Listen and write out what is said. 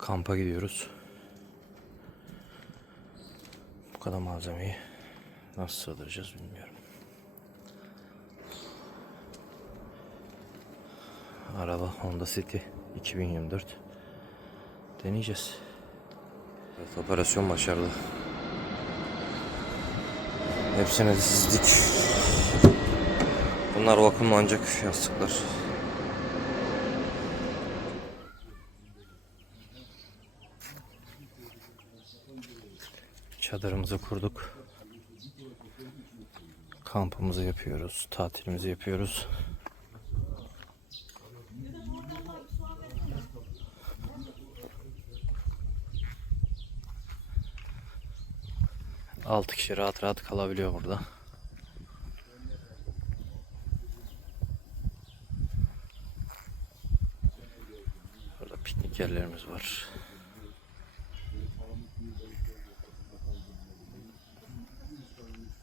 Kampa gidiyoruz. Bu kadar malzemeyi nasıl sığdıracağız bilmiyorum. Araba Honda City 2024. Deneyeceğiz. Evet, operasyon başarılı. Hepsini dizdik. Bunlar vakumlanacak yastıklar. Çadırımızı kurduk. Kampımızı yapıyoruz. Tatilimizi yapıyoruz. Altı kişi rahat rahat kalabiliyor burada. Burada piknik yerlerimiz var.